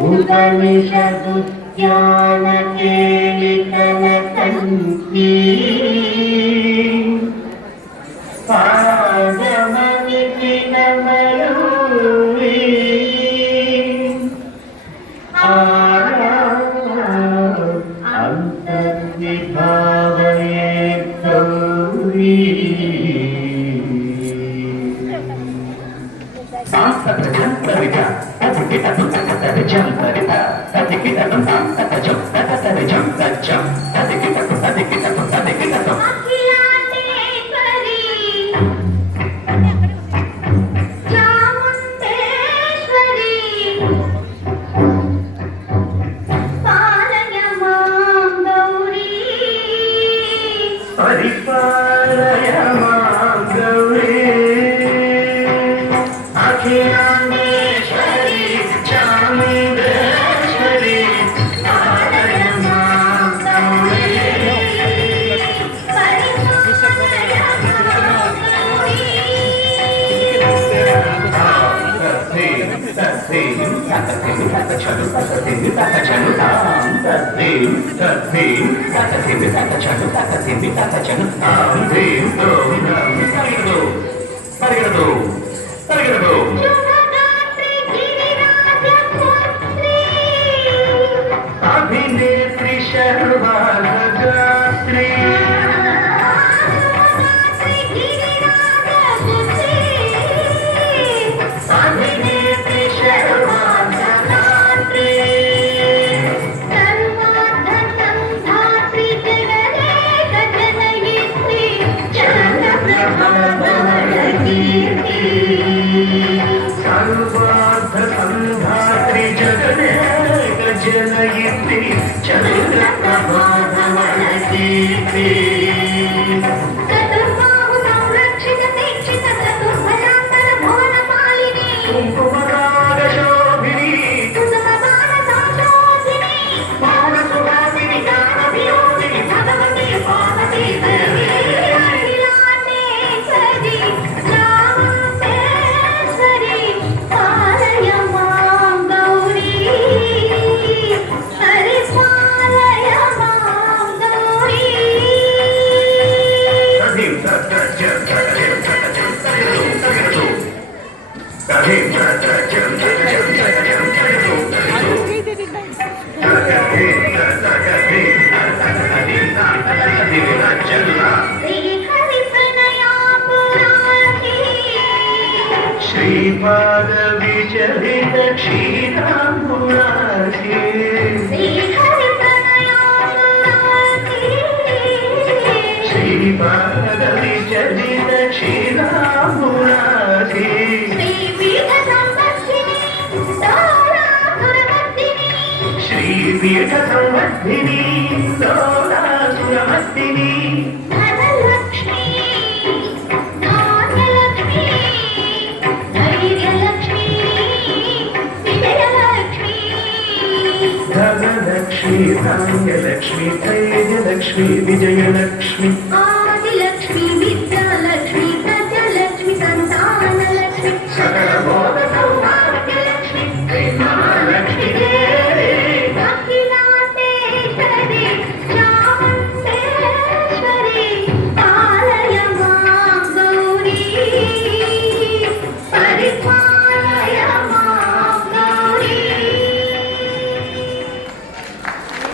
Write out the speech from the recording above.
उपनिषदु ज्ञानकेलिकलकन्ती पादमनितिनमयूरी अंतर्विभावये गौरी अभिनेत्री शर्वागत्री सर्वार्थसंधात्री जगदेक जनयित्री चन्द्रप्रभाधवनकीर्ति चतुर्बाहु संरक्षित दीक्षित चतुर्भुजान्तन भुवनपालिनी कुङ्कुमरागशोभिनी कुसुमबाण संशोधिनी मौनसुहासिनी गानविनोदिनी भगवती पार्वती देवी अखिलाण्डेश्वरी चामुण्डेश्वरी पालय मां गौरी हरि पालय मां गौरी श्रीपाद विचलित क्षीराम्बुरासी श्रीपाद विचलित क्षीराम्बुरासी श्रीपीठ संवर्धिनी लोलासुरमर्दिनी धनलक्ष्मी नाट्यलक्ष्मी धैर्यलक्ष्मी विजयलक्ष्मी धनलक्ष्मी धान्यलक्ष्मी धैर्यलक्ष्मी विजयलक्ष्मी